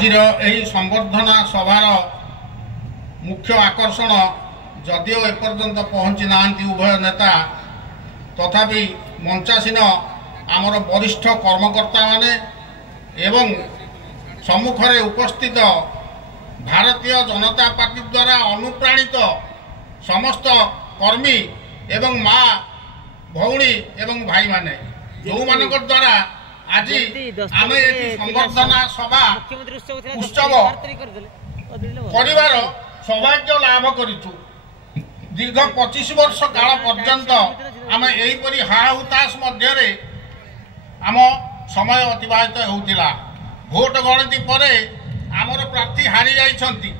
आजिर यही संबर्धना सभार मुख्य आकर्षण जदिओ एपर्यंत पहुंची ना उभय नेता तथापि मंचासीन आमर वरिष्ठ कर्मकर्ता माने एवं सम्मुखरे उपस्थित भारतीय जनता पार्टी द्वारा अनुप्राणित समस्त कर्मी एवं माँ भौणी एवं भाई माने जो मानक द्वारा आज आम संबर्धना सभा उत्सव परिवार सौभाग्य लाभ करिछु। दीर्घ 25 वर्ष काल पर्यंत आम यहीपरि हाहुताश मध्य आम समय अतिबाहित होउतिला। भोट गणति परे आमर प्रार्थी हारी जाइछंती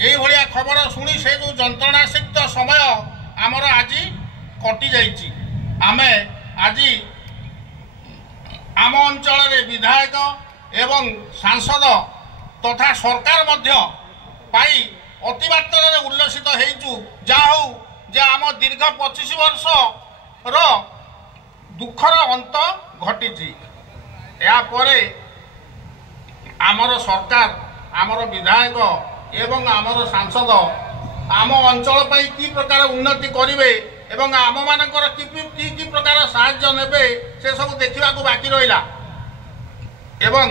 एही भलिया खबर सुनी से जो जंत्रणासिक्त समय आमर आज कटि जाइछि। आमे आज आम अंचल विधायक एवं सांसद तथा सरकार मध्य पाई अतिमात्रा उल्लसित हेचु। जाहु जे आम दीर्घ 25 वर्ष रो दुखर अंत घटी। यापरे आमर सरकार आमर विधायक एवं आमर सांसद आम अंचल पाई की प्रकार उन्नति करिवे एवं आम मानकर की प्रकार साहाय्य नेबे से सब देखा बाकी रहा। एवं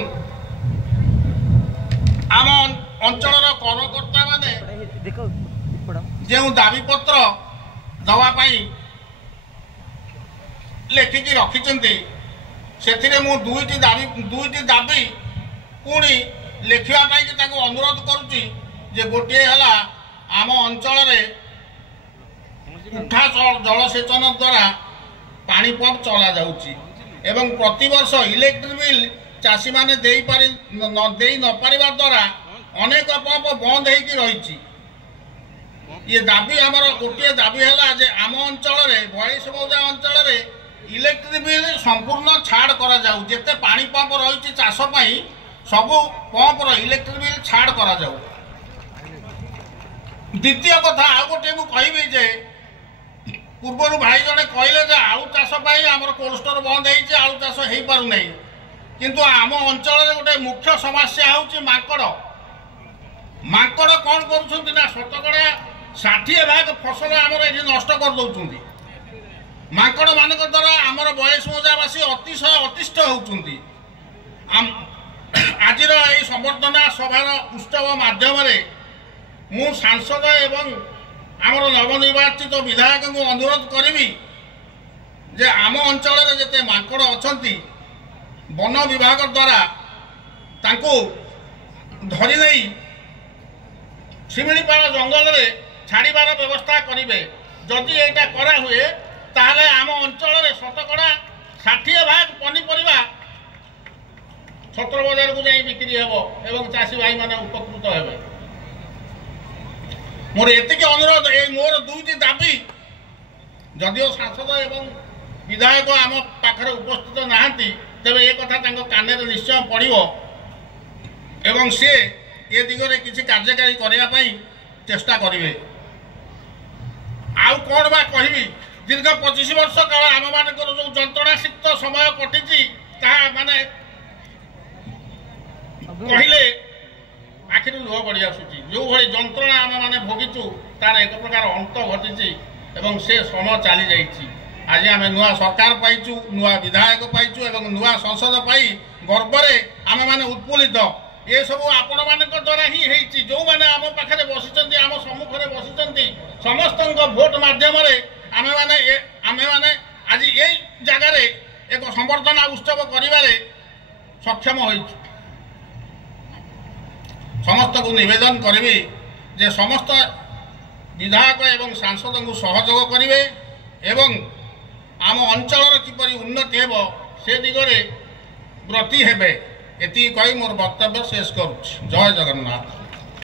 आम अंचल कर्मकर्ता माने जो दाबी पत्र दवापाई लेखिकी रखिंट से मु दुईटी दाबी पुणी लिखापी अनुरोध करुच्ची जे गोटे है आम अंचल उठा जलसेचन द्वारा पानी पंप चला जाउची एवं प्रतिवर्ष इलेक्ट्रिक बिल चाषी माने दे न पारिबा द्वारा अनेक पंप बंद होगी रही। ये दाबी आमर गोटे दाबी है जे आम अंचल 42 मौजा अंचल इलेक्ट्रिक बिल संपूर्ण छाड़ करा जाऊ। जेते पानी पंप रही चाषपाई सबू पंप इलेक्ट्रिक बिल छाड़ करा जाऊ। द्वितीय कथा आ गोटे मुझे जे पूर्वर भाई जड़े कहले आलू चाषपाई आमर कोल्ड स्टोर बंद होती आलू चाष हो पार किंतु आम अंचल गोटे मुख्य समस्या हूँ माकड़। माकड़ कौन कर शतकड़ा 60 भाग फसल आमर ये नष्ट कर दौरान माकड़ मान द्वारा आमर 42 मौजावासी अतिशय अतिष्ठ होती। आज संबर्धना सभार उत्सव माध्यम मु सांसद एवं आमर नवनिर्वाचित विधायक को अनुरोध करी जे आम अंचल जिते माकड़ अच्छा वन विभाग द्वारा तांको धरी नहीं शिमिलीपाल जंगल में छाड़बार व्यवस्था करेंगे। जदि यहाँ करा हुए ताहले आम अंचल शतकड़ा 60 भाग पनीपरिया छत्र बजार को जाई बिक्री हेबो एवं चाषी भाई माने उपकृत हेबे। मोर एतिके अनुरोध ए मोर दुईटी दाबी जदिओ सांसद एवं विधायक आम पाखरे उपस्थित नाहांती तेबे ए कथा तांको काने निश्चय पड़िबो एवं से ए दिगरे किसी कार्यकारी करने पाई चेष्टा करेंगे। आउ कौन बा कहबी दीर्घ 25 वर्ष काल आम मानकर जो जंत्रणासिक्त समय कटिची माने कहले आखिर लुह बढ़ी आसूची। जो भाई जंत्रणा आम मैंने भोगीचु तार एक प्रकार अंत घटी एवं से समय चली जाइए। आज आम नुआ सरकार पाइचु नुआ विधायक पाइचु एवं नुआ संसद पाई गर्वरे आम मैंने उत्फुल्लित। ये सब आपण मान द्वारा ही होती जो मैंने आम पाखे बसी आम सम्मुखें बसी समस्त भोट मध्यम आम मैंने आज यही जगार एक संबर्धना उत्सव करिबारे सक्षम हो। समस्त को निवेदन करी जे समस्त विधायक एवं सांसद को सहयोग करेंगे एवं आम अंचल किपरि उन्नति हेबो से दिगरे ब्रती हेबे। एति कही मोर वक्तव्य शेष करुछि। जय जगन्नाथ।